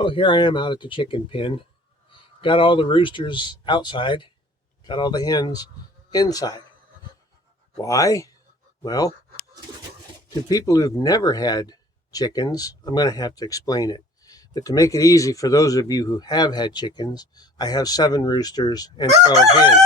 Oh, here I am out at the chicken pen. Got all the roosters outside, got all the hens inside. Why? Well, to people who've never had chickens, I'm going to have to explain it. But to make it easy for those of you who have had chickens, I have 7 roosters and 12 hens.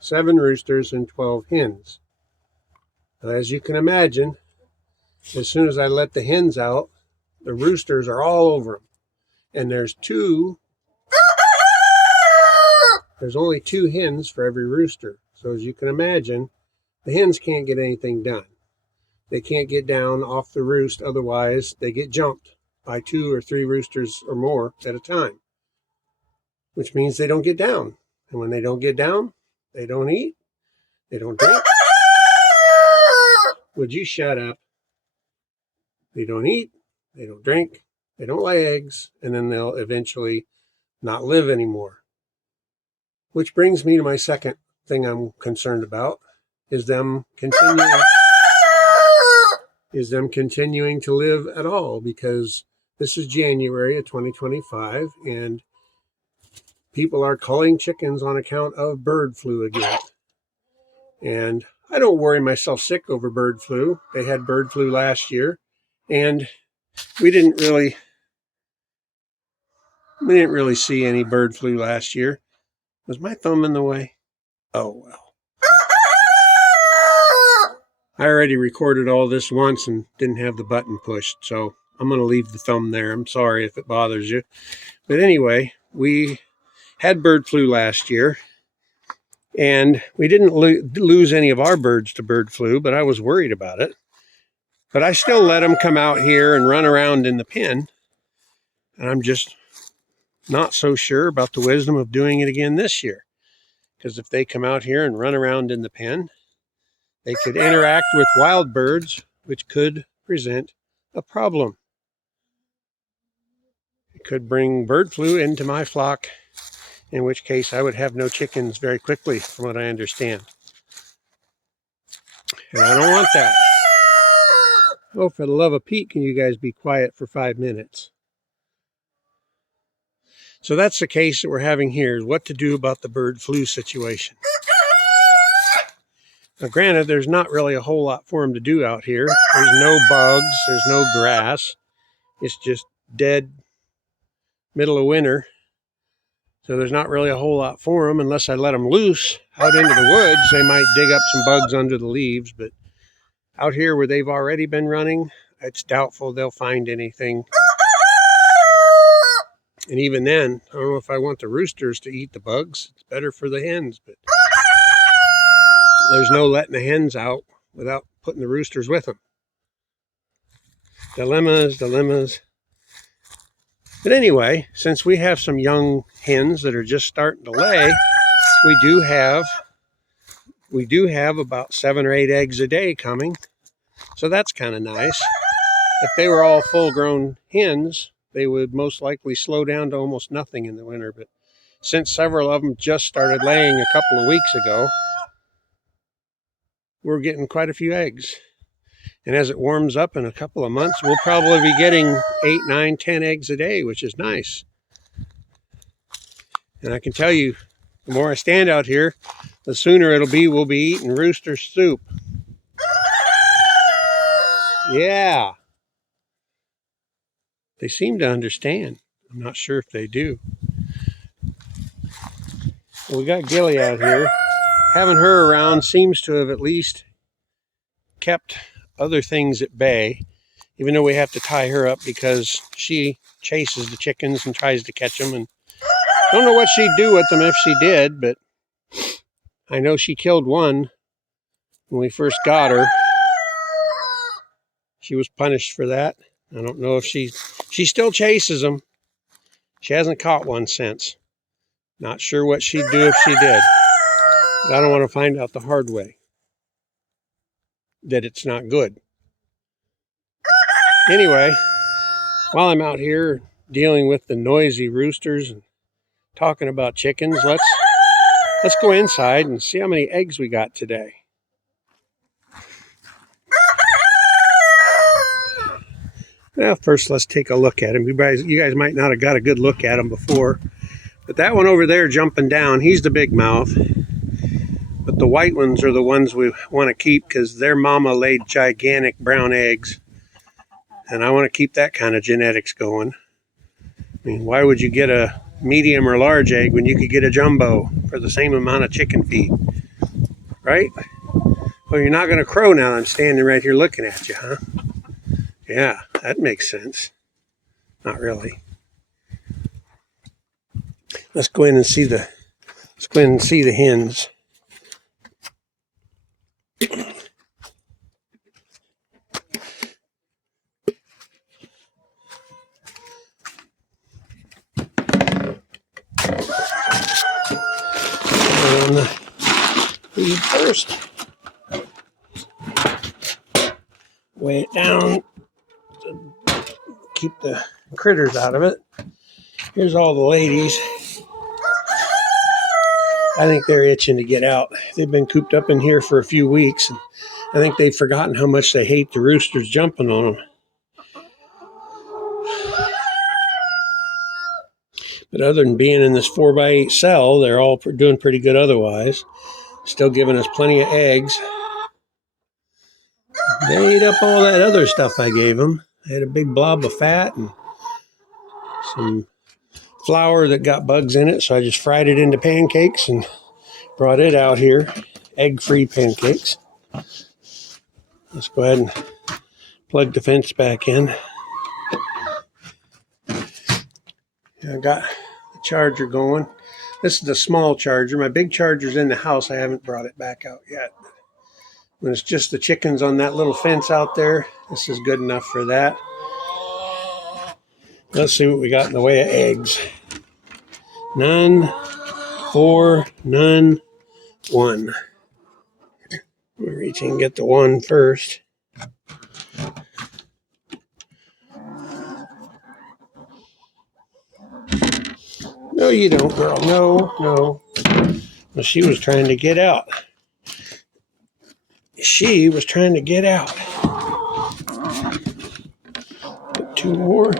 7 roosters and 12 hens. Now, as you can imagine, as soon as I let the hens out, the roosters are all over them. And there's only 2 hens for every rooster. So as you can imagine, the hens can't get anything done. They can't get down off the roost, otherwise they get jumped by 2 or 3 roosters or more at a time, which means they don't get down. And when they don't get down, they don't eat, they don't drink. Would you shut up? They don't eat, they don't drink, they don't lay eggs, and then they'll eventually not live anymore. Which brings me to my second thing I'm concerned about, is them continuing to live at all, because this is January of 2025 and people are culling chickens on account of bird flu again. And I don't worry myself sick over bird flu. They had bird flu last year and we didn't really see any bird flu last year. Was my thumb in the way? Oh well. I already recorded all this once and didn't have the button pushed, so I'm going to leave the thumb there. I'm sorry if it bothers you. But anyway, we had bird flu last year, and we didn't lose any of our birds to bird flu, but I was worried about it. But I still let them come out here and run around in the pen, and I'm just not so sure about the wisdom of doing it again this year. Because if they come out here and run around in the pen, they could interact with wild birds, which could present a problem. It could bring bird flu into my flock, in which case I would have no chickens very quickly, from what I understand. And I don't want that. Oh, for the love of Pete, can you guys be quiet for 5 minutes? So that's the case that we're having here, is what to do about the bird flu situation. Now, granted, there's not really a whole lot for them to do out here. There's no bugs, there's no grass. It's just dead middle of winter. So there's not really a whole lot for them unless I let them loose out into the woods. They might dig up some bugs under the leaves, but out here where they've already been running, it's doubtful they'll find anything. And even then, I don't know if I want the roosters to eat the bugs. It's better for the hens, but there's no letting the hens out without putting the roosters with them. Dilemmas. But anyway, since we have some young hens that are just starting to lay, we do have about 7 or 8 eggs a day coming. So that's kind of nice. If they were all full-grown hens, they would most likely slow down to almost nothing in the winter. But since several of them just started laying a couple of weeks ago, we're getting quite a few eggs. And as it warms up in a couple of months, we'll probably be getting 8, 9, 10 eggs a day, which is nice. And I can tell you, the more I stand out here, the sooner we'll be eating rooster soup. Yeah. They seem to understand. I'm not sure if they do. Well, we got Gilly out here. Having her around seems to have at least kept other things at bay, even though we have to tie her up because she chases the chickens and tries to catch them, and don't know what she'd do with them if she did, but I know she killed one when we first got her. She was punished for that. I don't know if she still chases them. She hasn't caught one since. Not sure what she'd do if she did. But I don't want to find out the hard way that it's not good. Anyway, while I'm out here dealing with the noisy roosters and talking about chickens, let's go inside and see how many eggs we got today. Well, first let's take a look at him. You guys might not have got a good look at him before, but that one over there jumping down, he's the big mouth. But the white ones are the ones we want to keep because their mama laid gigantic brown eggs. And I want to keep that kind of genetics going. I mean, why would you get a medium or large egg when you could get a jumbo for the same amount of chicken feed? Right? Well, you're not going to crow now. I'm standing right here looking at you, huh? Yeah, that makes sense. Not really. Let's go in and see the hens. And feed first. Weigh it down to keep the critters out of it. Here's all the ladies. I think they're itching to get out. They've been cooped up in here for a few weeks, and I think they've forgotten how much they hate the roosters jumping on them. But other than being in this 4x8 cell, they're all doing pretty good otherwise. Still giving us plenty of eggs. They ate up all that other stuff I gave them. They had a big blob of fat and some flour that got bugs in it, so I just fried it into pancakes and brought it out here. Egg-free pancakes. Let's go ahead and plug the fence back in. I got the charger going. This is the small charger. My big charger's in the house. I haven't brought it back out yet. When it's just the chickens on that little fence out there, this is good enough for that. Let's see what we got in the way of eggs. None, 4, none, 1. We'll reach in and get the 1 first. No, you don't, girl. No. Well, she was trying to get out. She was trying to get out. Put 2 more.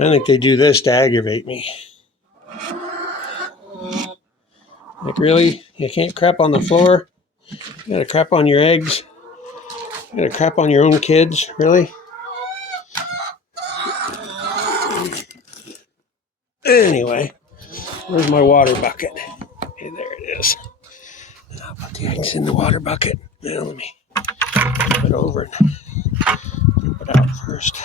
I think they do this to aggravate me. Like, really? You can't crap on the floor? You gotta crap on your eggs? You gotta crap on your own kids? Really? Anyway, where's my water bucket? Okay, there it is. And I'll put the eggs in the water bucket. Now let me flip it over and dump it out first.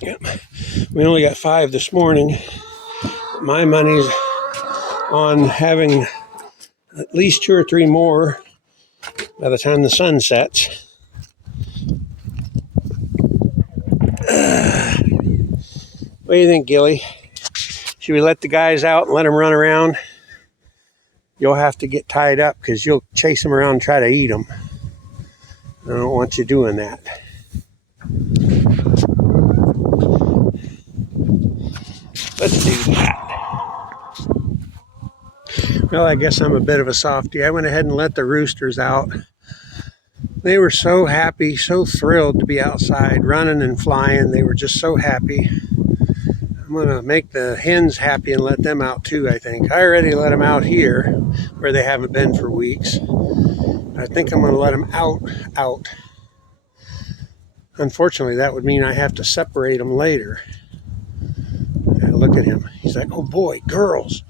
Yep. We only got 5 this morning. My money's on having at least 2 or 3 more by the time the sun sets. What do you think, Gilly? Should we let the guys out and let them run around? You'll have to get tied up because you'll chase them around and try to eat them. I don't want you doing that. Let's do that. Well, I guess I'm a bit of a softie. I went ahead and let the roosters out. They were so happy, so thrilled to be outside, running and flying. They were just so happy. I'm going to make the hens happy and let them out too, I think. I already let them out here where they haven't been for weeks. I think I'm going to let them out. Unfortunately, that would mean I have to separate them later. Yeah, look at him. He's like, oh boy, girls.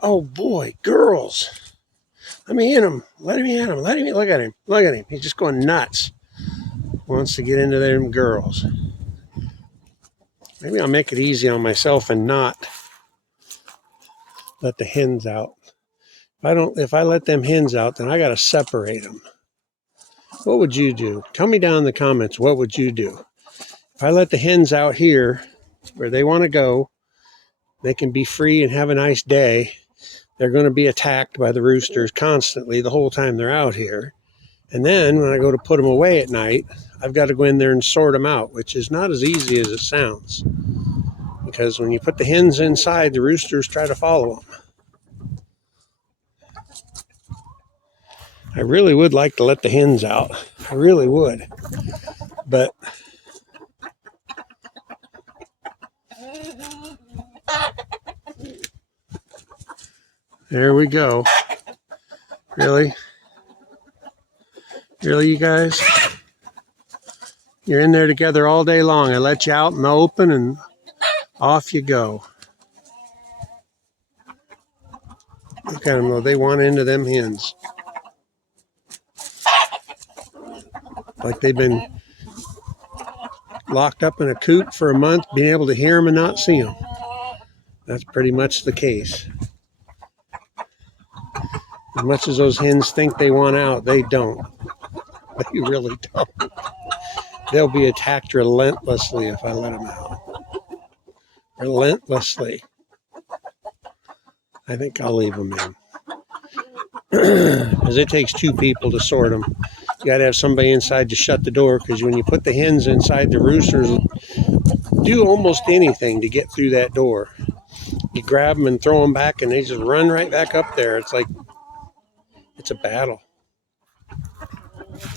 Oh boy, girls. Let me in him. Let me in him. Let me look at him. Look at him. He's just going nuts. Wants to get into them girls. Maybe I'll make it easy on myself and not let the hens out. If I let them hens out, then I got to separate them. What would you do? Tell me down in the comments, what would you do? If I let the hens out here where they want to go, they can be free and have a nice day. They're going to be attacked by the roosters constantly the whole time they're out here. And then when I go to put them away at night, I've got to go in there and sort them out, which is not as easy as it sounds. because when you put the hens inside, the roosters try to follow them. I really would like to let the hens out. I really would. But there we go. Really? Really, you guys? You're in there together all day long. I let you out in the open and off you go. Look at them though. They want into them hens. Like they've been locked up in a coop for a month, being able to hear them and not see them. That's pretty much the case. As much as those hens think they want out, they don't. They really don't. They'll be attacked relentlessly if I let them out. Relentlessly. I think I'll leave them in. Because it takes two people to sort them. You got to have somebody inside to shut the door, because when you put the hens inside, the roosters do almost anything to get through that door. You grab them and throw them back, and they just run right back up there. It's like, it's a battle.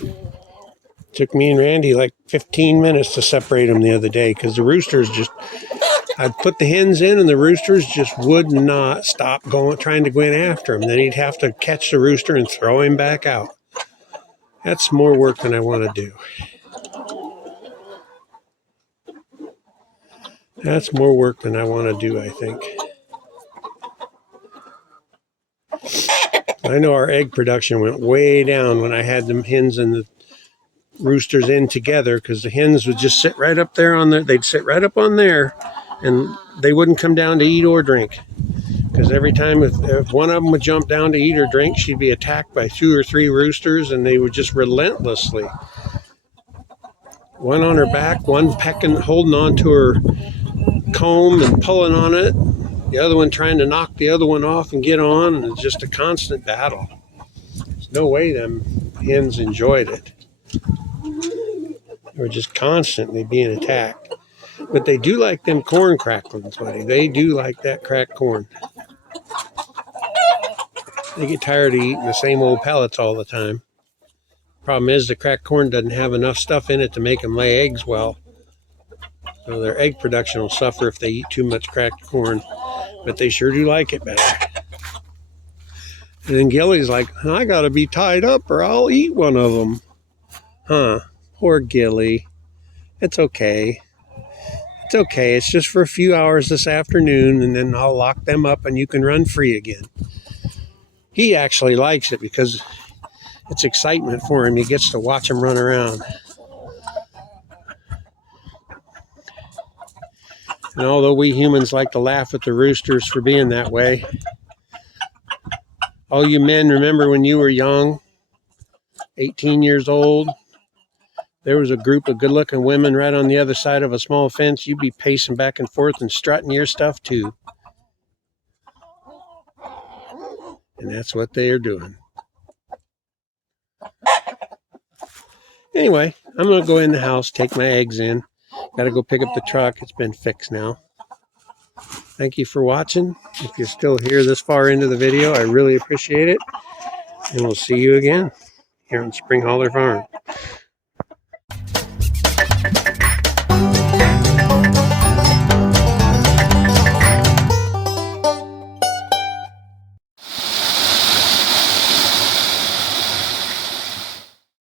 It took me and Randy like 15 minutes to separate them the other day, because the roosters just, I'd put the hens in and the roosters just would not stop trying to go in after him. Then he'd have to catch the rooster and throw him back out. That's more work than I want to do. That's more work than I want to do, I think. I know our egg production went way down when I had the hens and the roosters in together, because the hens would just sit right up there on there. They'd sit right up on there, and they wouldn't come down to eat or drink. Because every time if one of them would jump down to eat or drink, she'd be attacked by 2 or 3 roosters, and they would just relentlessly. One on her back, one pecking, holding on to her comb and pulling on it. The other one trying to knock the other one off and get on, and it's just a constant battle. There's no way them hens enjoyed it. They were just constantly being attacked. But they do like them corn cracklings, buddy. They do like that cracked corn. They get tired of eating the same old pellets all the time. Problem is, the cracked corn doesn't have enough stuff in it to make them lay eggs well. So their egg production will suffer if they eat too much cracked corn. But they sure do like it better. And then Gilly's like, I gotta be tied up or I'll eat one of them. Huh, poor Gilly. It's okay. It's okay. It's just for a few hours this afternoon, and then I'll lock them up and you can run free again. He actually likes it because it's excitement for him. He gets to watch them run around. And although we humans like to laugh at the roosters for being that way, all you men remember when you were young, 18 years old, there was a group of good-looking women right on the other side of a small fence. You'd be pacing back and forth and strutting your stuff too. And that's what they are doing. Anyway, I'm going to go in the house, take my eggs in. Got to go pick up the truck. It's been fixed now. Thank you for watching. If you're still here this far into the video, I really appreciate it. And we'll see you again here on Spring Holler Farm.